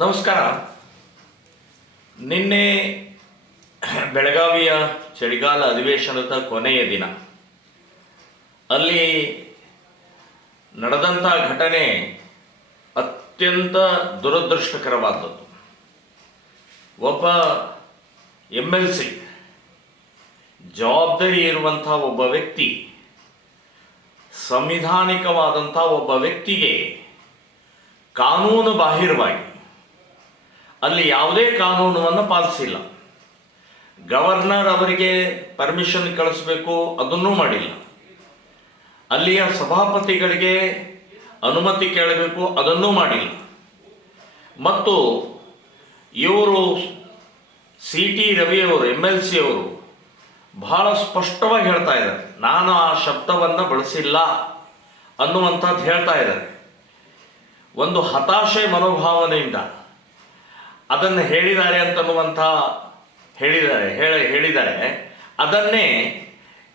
ನಮಸ್ಕಾರ. ನಿನ್ನೆ ಬೆಳಗಾವಿಯ ಚಳಿಗಾಲ ಅಧಿವೇಶನದ ಕೊನೆಯ ದಿನ. ಅಲ್ಲಿ ನಡೆದಂಥ ಘಟನೆ ಅತ್ಯಂತ ದುರದೃಷ್ಟಕರವಾದದ್ದು. ಒಬ್ಬ MLC, ಜವಾಬ್ದಾರಿ ಇರುವಂಥ ಒಬ್ಬ ವ್ಯಕ್ತಿ, ಸಂವಿಧಾನಿಕವಾದಂಥ ಒಬ್ಬ ವ್ಯಕ್ತಿಗೆ ಕಾನೂನು ಬಾಹಿರವಾಗಿ, ಅಲ್ಲಿ ಯಾವುದೇ ಕಾನೂನನ್ನು ಪಾಲಿಸಿಲ್ಲ. ಗವರ್ನರ್ ಅವರಿಗೆ ಪರ್ಮಿಷನ್ ಕಳಿಸ್ಬೇಕು, ಅದನ್ನೂ ಮಾಡಿಲ್ಲ. ಅಲ್ಲಿಯ ಸಭಾಪತಿಗಳಿಗೆ ಅನುಮತಿ ಕೇಳಬೇಕು, ಅದನ್ನೂ ಮಾಡಿಲ್ಲ. ಮತ್ತು ಇವರು CT ರವಿಯವರು MLC ಅವರು ಬಹಳ ಸ್ಪಷ್ಟವಾಗಿ ಹೇಳ್ತಾ ಇದ್ದಾರೆ, ನಾನು ಆ ಶಬ್ದವನ್ನು ಬಳಸಿಲ್ಲ ಅನ್ನುವಂಥದ್ದು ಹೇಳ್ತಾ ಇದ್ದಾರೆ. ಒಂದು ಹತಾಶೆ ಮನೋಭಾವನೆಯಿಂದ ಅದನ್ನು ಹೇಳಿದ್ದಾರೆ ಅಂತನ್ನುವಂಥ ಹೇಳಿದ್ದಾರೆ. ಅದನ್ನೇ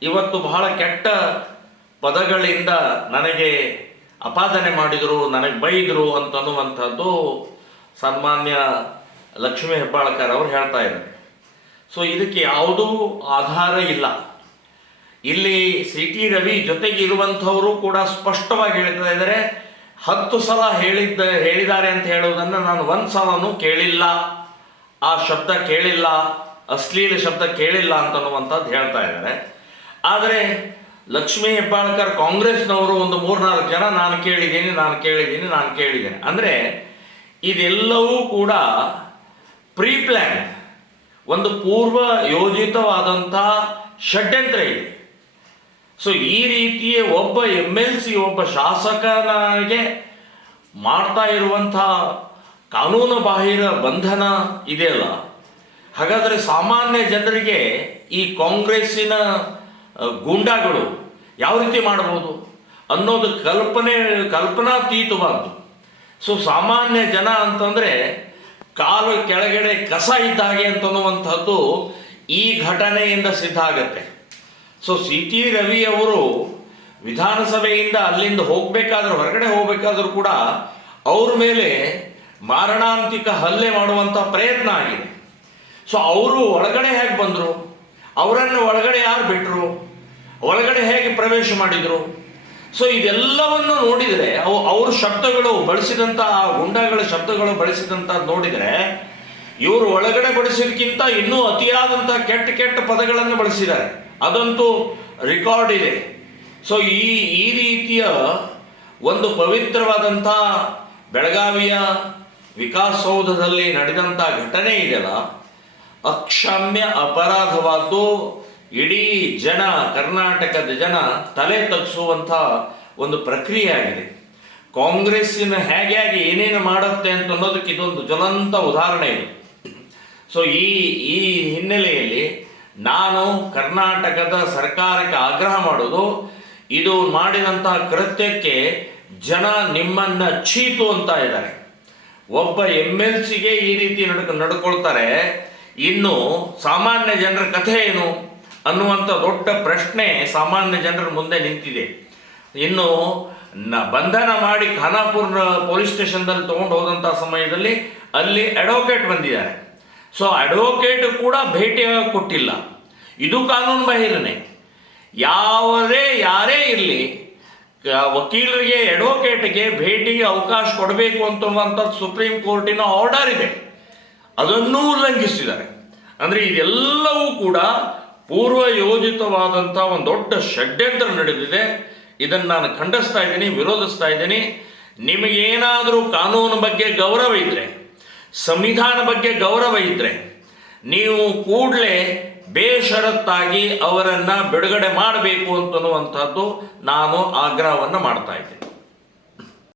ಇವತ್ತು ಬಹಳ ಕೆಟ್ಟ ಪದಗಳಿಂದ ನನಗೆ ಅಪಾದನೆ ಮಾಡಿದರು, ನನಗೆ ಬೈದರು ಅಂತನ್ನುವಂಥದ್ದು ಸನ್ಮಾನ್ಯ ಲಕ್ಷ್ಮೀ ಹೆಬ್ಬಾಳ್ಕರ್ ಅವರು ಹೇಳ್ತಾ ಇದ್ದಾರೆ. ಸೊ ಇದಕ್ಕೆ ಯಾವುದೂ ಆಧಾರ ಇಲ್ಲ. ಇಲ್ಲಿ CT ರವಿ ಜೊತೆಗೆ ಇರುವಂಥವರು ಕೂಡ ಸ್ಪಷ್ಟವಾಗಿ ಹೇಳ್ತಾ ಇದ್ದಾರೆ, 10 ಸಲ ಹೇಳಿದ್ದಾರೆ ಅಂತ ಹೇಳೋದನ್ನು ನಾನು 1 ಸಲನೂ ಕೇಳಿಲ್ಲ, ಆ ಶಬ್ದ ಕೇಳಿಲ್ಲ, ಅಶ್ಲೀಲ ಶಬ್ದ ಕೇಳಿಲ್ಲ ಅಂತನ್ನುವಂಥದ್ದು ಹೇಳ್ತಾ ಇದ್ದಾರೆ. ಆದರೆ ಲಕ್ಷ್ಮೀ ಹೆಬ್ಬಾಳ್ಕರ್ ಕಾಂಗ್ರೆಸ್ನವರು ಒಂದು 3-4 ಜನ ನಾನು ಕೇಳಿದ್ದೀನಿ ಅಂದರೆ ಇದೆಲ್ಲವೂ ಕೂಡ ಪ್ರೀ ಪ್ಲ್ಯಾನ್, ಒಂದು ಪೂರ್ವ ಯೋಜಿತವಾದಂಥ ಷಡ್ಯಂತ್ರ ಇದೆ. ಸೊ ಈ ರೀತಿಯ ಒಬ್ಬ MLC, ಒಬ್ಬ ಶಾಸಕನಿಗೆ ಮಾಡ್ತಾ ಇರುವಂಥ ಕಾನೂನು ಬಾಹಿರ ಬಂಧನ ಇದೆಯಲ್ಲ, ಹಾಗಾದರೆ ಸಾಮಾನ್ಯ ಜನರಿಗೆ ಈ ಕಾಂಗ್ರೆಸ್ಸಿನ ಗೂಂಡಾಗಳು ಯಾವ ರೀತಿ ಮಾಡಬಹುದು ಅನ್ನೋದು ಕಲ್ಪನಾತೀತವಾದ್ದು. ಸೊ ಸಾಮಾನ್ಯ ಜನ ಅಂತಂದರೆ ಕಾಲು ಕೆಳಗಡೆ ಕಸ ಇದ್ದಾಗೆ ಅಂತನ್ನುವಂಥದ್ದು ಈ ಘಟನೆಯಿಂದ ಸಿದ್ಧ ಆಗತ್ತೆ. ಸೊ CT ರವಿ ಅವರು ವಿಧಾನಸಭೆಯಿಂದ ಅಲ್ಲಿಂದ ಹೊರಗಡೆ ಹೋಗಬೇಕಾದ್ರೂ ಕೂಡ ಅವ್ರ ಮೇಲೆ ಮಾರಣಾಂತಿಕ ಹಲ್ಲೆ ಮಾಡುವಂಥ ಪ್ರಯತ್ನ ಆಗಿದೆ. ಸೊ ಅವರು ಒಳಗಡೆ ಹೇಗೆ ಬಂದರು, ಅವರನ್ನು ಒಳಗಡೆ ಯಾರು ಬಿಟ್ಟರು, ಒಳಗಡೆ ಹೇಗೆ ಪ್ರವೇಶ ಮಾಡಿದರು? ಸೊ ಇದೆಲ್ಲವನ್ನು ನೋಡಿದರೆ ಅವ್ರ ಶಬ್ದಗಳು ಬಳಸಿದಂಥ, ಆ ಗುಂಡಾಗಳ ಶಬ್ದಗಳು ಬಳಸಿದಂಥದ್ದು ನೋಡಿದರೆ ಇವರು ಒಳಗಡೆ ಬಳಸಿದಕ್ಕಿಂತ ಇನ್ನೂ ಅತಿಯಾದಂಥ ಕೆಟ್ಟ ಪದಗಳನ್ನು ಬಳಸಿದ್ದಾರೆ. ಅದಂತೂ ರೆಕಾರ್ಡ್ ಇದೆ. ಸೊ ಈ ರೀತಿಯ ಒಂದು ಪವಿತ್ರವಾದಂಥ ಬೆಳಗಾವಿಯ ವಿಕಾಸಸೌಧದಲ್ಲಿ ನಡೆದಂಥ ಘಟನೆ ಇದೆಯಲ್ಲ, ಅಕ್ಷಮ್ಯ ಅಪರಾಧವಾದ್ದು. ಇಡೀ ಕರ್ನಾಟಕದ ಜನ ತಲೆ ತಗ್ಗಿಸುವಂಥ ಒಂದು ಪ್ರಕ್ರಿಯೆ ಆಗಿದೆ. ಕಾಂಗ್ರೆಸ್ಸಿನ ಹೇಗೆ ಏನೇನು ಮಾಡುತ್ತೆ ಅಂತ ಅನ್ನೋದಕ್ಕೆ ಇದೊಂದು ಜ್ವಲಂತ ಉದಾಹರಣೆ ಇದೆ. ಸೊ ಈ ಹಿನ್ನೆಲೆಯಲ್ಲಿ ನಾನು ಕರ್ನಾಟಕದ ಸರ್ಕಾರಕ್ಕೆ ಆಗ್ರಹ ಮಾಡೋದು, ಇದು ಮಾಡಿದಂಥ ಕೃತ್ಯಕ್ಕೆ ಜನ ನಿಮ್ಮನ್ನು ಚೀತು ಅಂತ ಇದ್ದಾರೆ. ಒಬ್ಬ MLCಗೆ ಈ ರೀತಿ ನಡ್ಕೊಳ್ತಾರೆ, ಇನ್ನು ಸಾಮಾನ್ಯ ಜನರ ಕಥೆ ಏನು ಅನ್ನುವಂಥ ದೊಡ್ಡ ಪ್ರಶ್ನೆ ಸಾಮಾನ್ಯ ಜನರ ಮುಂದೆ ನಿಂತಿದೆ. ಇನ್ನು ಬಂಧನ ಮಾಡಿ ಖಾನಾಪುರ ಪೊಲೀಸ್ ಸ್ಟೇಷನ್ದಲ್ಲಿ ತೊಗೊಂಡು ಹೋದಂಥ ಸಮಯದಲ್ಲಿ ಅಲ್ಲಿ ಅಡ್ವೊಕೇಟ್ ಬಂದಿದ್ದಾರೆ. ಸೊ ಅಡ್ವೊಕೇಟ್ ಕೂಡ ಭೇಟಿ ಕೊಟ್ಟಿಲ್ಲ. ಇದು ಕಾನೂನು ಬಾಹಿರನೇ. ಯಾರೇ ಇರಲಿ, ವಕೀಲರಿಗೆ, ಅಡ್ವೊಕೇಟ್ಗೆ ಭೇಟಿಗೆ ಅವಕಾಶ ಕೊಡಬೇಕು ಅಂತುವಂಥದ್ದು ಸುಪ್ರೀಂ ಕೋರ್ಟಿನ ಆರ್ಡರ್ ಇದೆ, ಅದನ್ನೂ ಉಲ್ಲಂಘಿಸಿದ್ದಾರೆ. ಅಂದರೆ ಇದೆಲ್ಲವೂ ಕೂಡ ಪೂರ್ವ ಯೋಜಿತವಾದಂಥ ಒಂದು ದೊಡ್ಡ ಷಡ್ಯಂತ್ರ ನಡೆದಿದೆ. ಇದನ್ನು ನಾನು ಖಂಡಿಸ್ತಾ ಇದ್ದೀನಿ, ವಿರೋಧಿಸ್ತಾ ಇದ್ದೀನಿ. ನಿಮಗೇನಾದರೂ ಕಾನೂನು ಬಗ್ಗೆ ಗೌರವ ಇದ್ದರೆ, ಸಂವಿಧಾನ ಬಗ್ಗೆ ಗೌರವ ಇದ್ದರೆ, ನೀವು ಕೂಡಲೇ ಬೇಷರತ್ತಾಗಿ ಅವರನ್ನು ಬಿಡುಗಡೆ ಮಾಡಬೇಕು ಅಂತನ್ನುವಂಥದ್ದು ನಾನು ಆಗ್ರಹವನ್ನು ಮಾಡ್ತಾ ಇದ್ದೇನೆ.